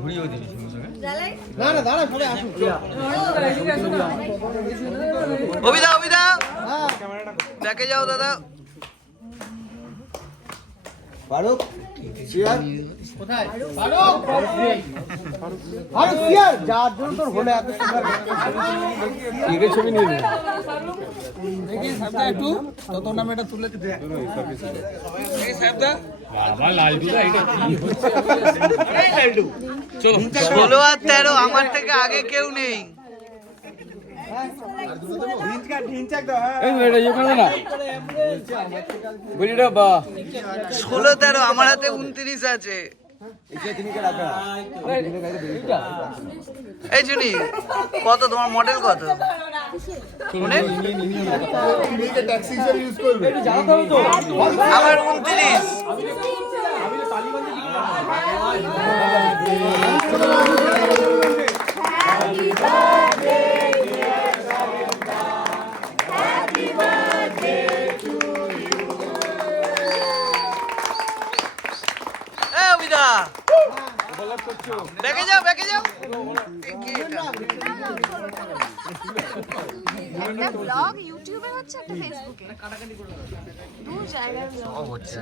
ঘুরিয়েও দিবি না না দাঁড়া সবাই আসুন অভিদা অভিদা দেখে যাও দাদা ফারুক চেয়ার কোথায় ফারুক ফারুক চেয়ার যার জন্য তোর হলে এত সুন্দর এর ছবি নিয়ে নে দেখি সাবদা একটু তত নামে এটা তুলে দে দেখি সাবদা বাবা লালটুদা এটা কি হচ্ছে এই লালটু চলো 16 আর 13 আমার থেকে আগে কেউ নেই এই এটা ওখানে না বলিটা বা 16 13 আমার হাতে 29 আছে এই জুনি কত তোমার মডেল কত শুনে আমার 29 ব্যাকে যাও ব্যাকে যাও একটা ব্লগ ইউটিউবে হচ্ছে একটা ফেসবুকে দু জায়গায় সব হচ্ছে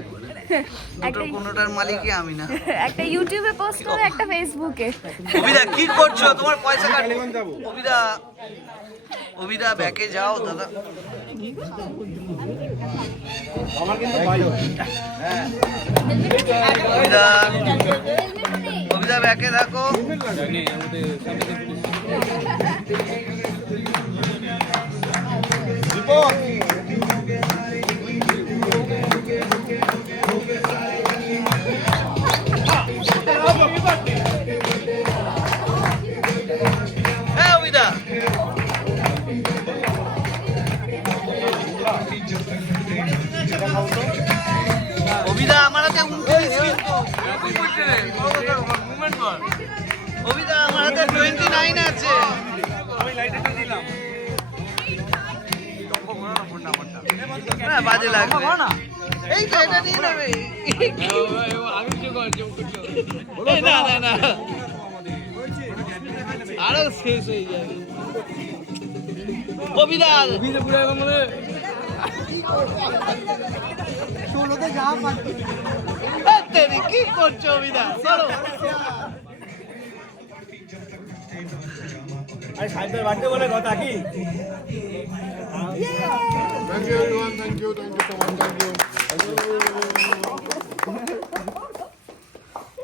একবারে কোনোটার মালিকই আমি না একটা ইউটিউবে পোস্ট করে একটা ফেসবুকে অভিদা কি করছো তোমার পয়সা কাটবে অভিদা অভিদা ব্যাকে যাও দাদা আমার কিন্তু ভাই অভিদা অভিদা ব্যাকে থাকো দীপক হ্যাঁ অভিদা অভিদা আমার হাতে 29 কিন্তু অভিদা আমার হাতে 29 আছে আমি লাইটারটা দিলাম হ্যাঁ বাজে লাগবে এই তো এটা নিয়ে নেবে আমি কি করছি এই না না না আরো শেষ হয়ে যাবে অভিদা বিজে পুরো একদম মানে ষোলোতে যা পারবি তেরি কি করছো অভিদা চলো আরে সাইডের বাড়তে বলে কথা কি Thank you everyone, thank you so much, thank you.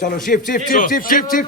চলো shift shift shift shift shift